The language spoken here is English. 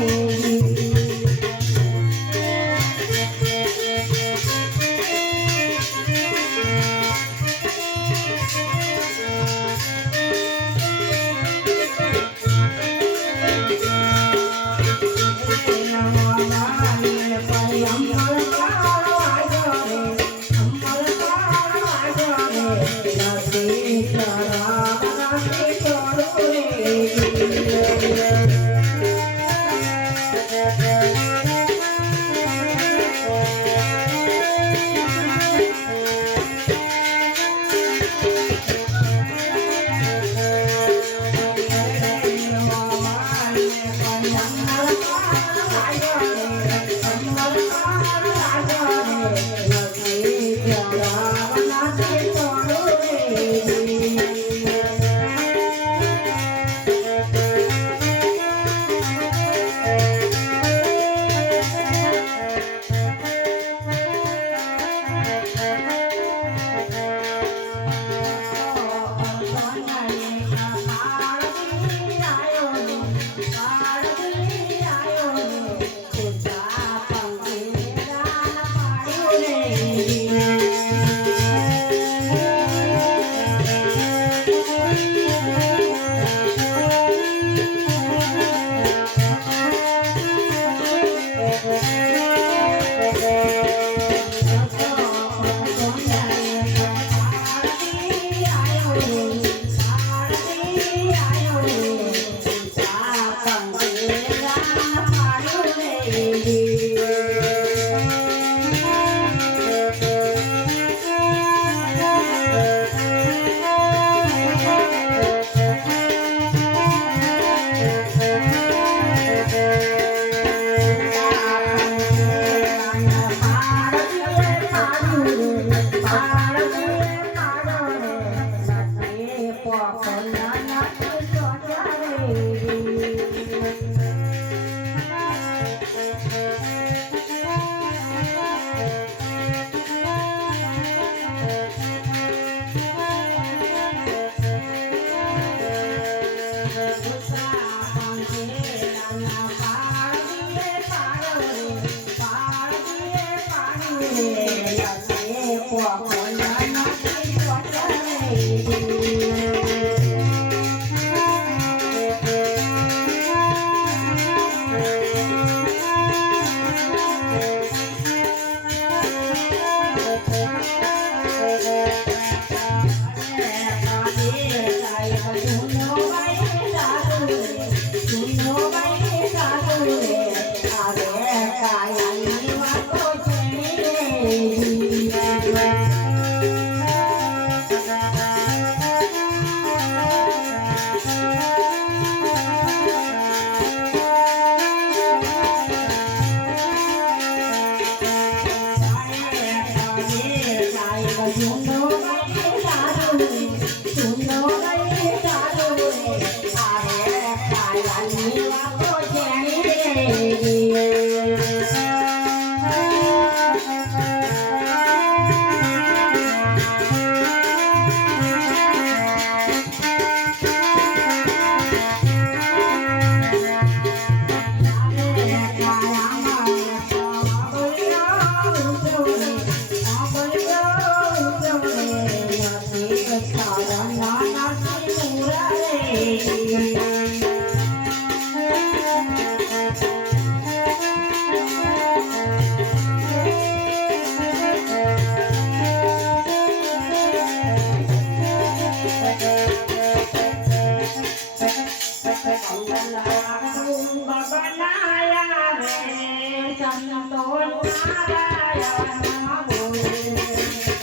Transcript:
Thank you. Thôi. Thank you.